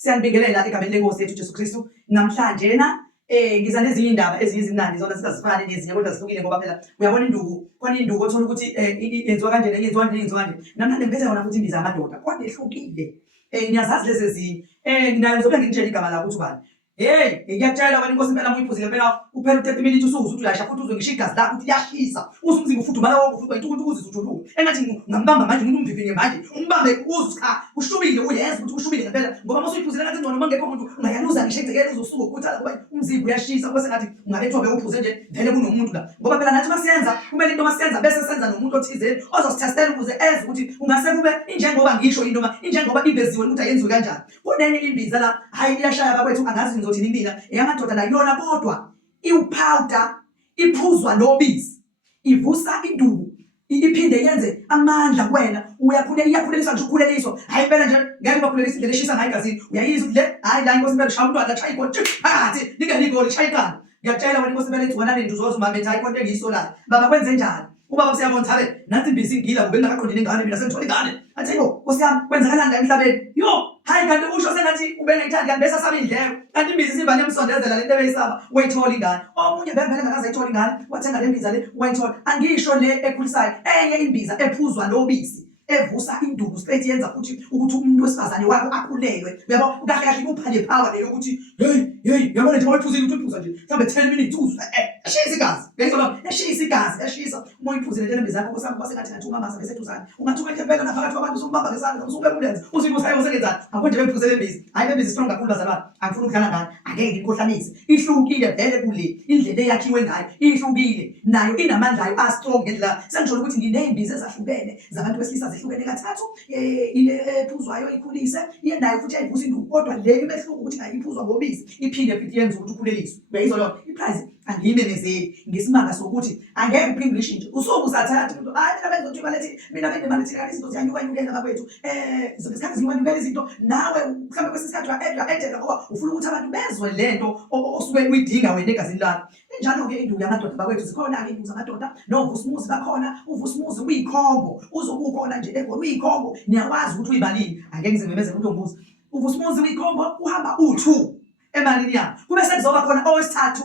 Siyanibingelela egameni lenkosi yethu Jesu Kristu. Namhlanje ngiza nezinye indaba eziyizimnandi zona zingazifani nezinye kodwa zihlukile ngoba phela uyabona induku, khona induku othola ukuthi yenziwa kanjena, yenziwa kanjena, yenziwa kanjena. Namhlanje ngiphethe yona futhi imbiza yamadoda kodwa ehlukile. Niyazazi lezi ezinye. Nginayo ngizobeka ngitshela igama lakho ukuthi ubani. Hey, ngiyakutshela wena inkosi impela muyiphuzile phela uphela 30 minutes usuze uthi uyasha futhi uzongisha igazi lakho ukuthi liyashisa. Uze umzimba ufudumala wonke ufuthi uyithukuthi ukuze ujuluke. Engathi ngambamba manje umuntu umvivinye manje. Umbambe uze cha ushubile uyenza ukuthi ushubile ngempela ngoba mase uyiphuzile ngathi ngcono mangekho umuntu ungayaluza ngisho egcekeni uzosuka ukuthala ngoba umzimba uyashisa bese ngathi ungabethwa bewuphuze nje vele kunomuntu la. Ngoba phela nathi masiyenza kumele into masiyenza bese senza nomuntu othizeni ozosithestela ukuze eze ukuthi ungase kube injengoba ngisho into injengoba ibeziwe ukuthi ayenziwe kanjani. Kunenye imbiza la hayi iyashaya bakwethu angazi ngizothi nibina eyamadoda la yona kodwa iwupowder iphuzwa nobisi ivusa induku iphinde yenze amandla kuwena iyakhuleliswa nje ukhuleliswa hayi phela nje ngeke bakhulelisa indlela eshisa ngayo igazini uyayizwa ukuthi le hayi la inkosi impela shaya umntwana la chaya igoli phakathi ningene igoli chaya iqanda ngiyakutshela wena inkosi impela ethi wena nenduzo zomama hayi konke engiyisola baba kwenze njani ubaba siyabona thabe nathi imbisi ingila kube ngakaqondile ingane mina sengithola ingane athi yo nkosi yami kwenzakalani la emhlabeni yo hayi kanti usho sengathi ubengayithandi kanti bese asaba indleko kanti imbiza isivane emsondezela lento ebeyisaba wayithola ingane omunye bevele ngakaze ayithola ingane wathenga le mbiza le wayithola angisho le ekhulisayo enye imbiza ephuzwa nobisi evusa induku straight yenza futhi ukuthi umuntu wesifazane wakho akhulelwe uyabo kahle kahle kupha le power leyo ukuthi hey yabona nje mayiphuzile ukuthi uphuza nje mhlambe 10 minutes uzwe eshisa igazi ngiyizona eshisa igazi eshisa uma uyiphuzile le mbiza yakho kusanga kwasengathi ngathi umama sabe sethuzana ungathuka ngempela naphakathi kwabantu usumbamba ngesandla usubeka umlenze uzibuza hayi usengenzani akonje bephuze le mbiza hayi le mbiza strong kakhulu bazalwane angifuni ukudlala ngani angeke ngikhohlanise ihlukile vele kule indlela eyakhiwe ngayo ihlukile nayo inamandla ayo a strong ngendlela sengisho ukuthi nginezimbiza ezahlukene zabantu besilisa hlukene kathathu ile ephuzwayo ikhulise yenayo futhi ayivusa induku kodwa le imehluko ukuthi ayiphuzwa ngobisi iphinde futhi yenza ukuthi ukhuleliswe uyayizwa lo iprize angiyimemezeli ngesimanga sokuthi angeke uphinde uyishintshe usuku usathatha umuntu hayi mina benzothi imalethi mina bendimalethi kanti izinto ziyanyukanyukela bakwethu isikhathi ziyanyukela izinto nawe mhlawumbe kwesikhathi uya-edela ngoba ufuna ukuthi abantu bezwe lento osuke uyidinga wena egazini lakho injalo-ke induku yamadoda bakwethu zikhona-ke induku zamadoda novusumuzi bakhona uvusumuzi uyikhombo uzobe ukhona nje egoli uyikhombo niyakwazi ukuthi uyibalile angeke ngize ngimemezele umuntu ongubuza uvusumuzi uyikhombo uhamba u2 emalini yakho kube sekuzoba khona owesithathu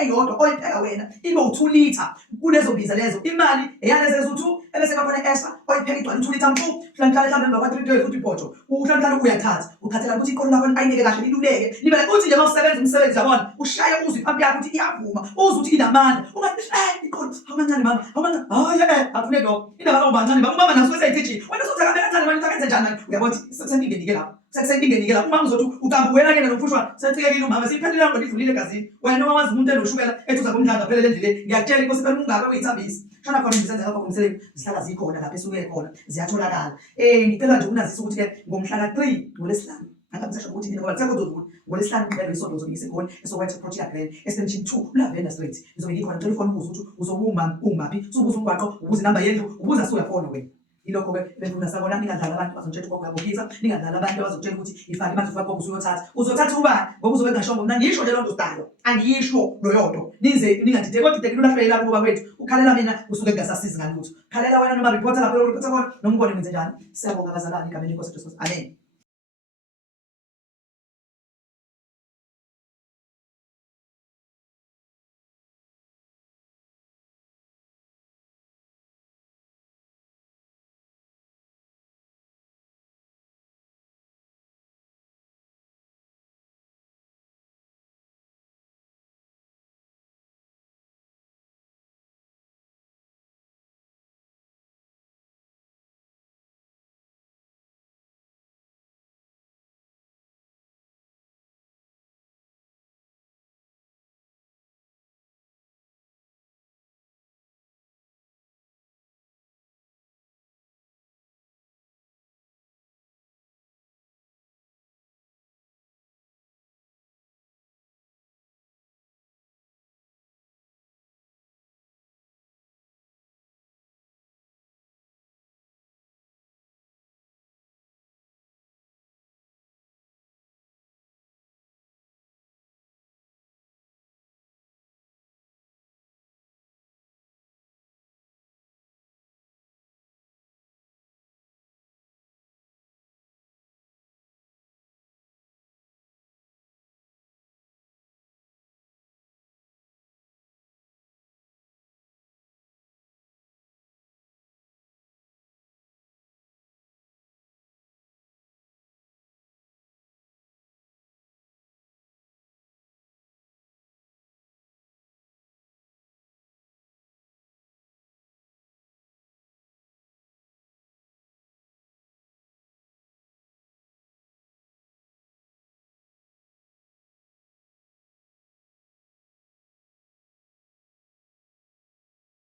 eyodwa oyipheka wena ibe u2 litha kulezo mbiza lezo imali eyalezo ezu2 ebese kwakhona extra oyipheka igcwala 2 litha mpu mhlawumbe emva kwa 3 days futhi ibhojo uhlala uyathatha ukhathela ukuthi ikolo lakho ayineke kahle liluleke libe uthi nje mawusebenza umsebenzi yabona ushaye uzwe iphampi yakho ukuthi iyavuma uzwe ukuthi inamandla ungathi ikolo awumancane mama awumancane afune lokho indaba awumancane baba mama naso seyithithi wena sothaka bekathana manje utakwenze njani uyabona sekusendingenike lapho sekusendingenike lapho uma uzothi uqamba wena ke nomfushwa sethekekile umama siphelele lapho lidlulile egazini wena uma wazi umuntu enoshukela ethi uza kumdlanga phelele endleleni ngiyakutshela inkosi phela ungabe uyithambisi shona khona izenze lapho ngomsebenzi zihlala zikhona lapha esuke khona ziyatholakala ngicela nje ukunazisa ukuthi ke ngomhlaka 3 ngolesihlanu angakusho ukuthi mina ngoba sekuzodlula ngolesihlanu ngibele isonto uzobikise khona esokwenza project grade extension 2 Lavender Street izobe ngikhona telephone ubuza ukuthi uzobuma umaphi ubuza umgwaqo ubuza inamba yendlu ubuza suyafona wena ilokho ke befuna sabona ningadlala abantu bazotshela ukuthi kwakuyabokisa ningadlala abantu bazotshela ukuthi ifake manje ufake uzothatha ubani ngoba uzobe ngashongo mina ngisho nje lonto sidalo angiyisho loyodo nize ningadide kodwa ideke lulahlwe lapho ngoba kwethu ukhalela mina usuke kungasasizi ngalutho khalela wena noma reporter lapho reporter khona nomngone ngenze njani siyabonga abazalwane igameni lenkosi Jesu amen.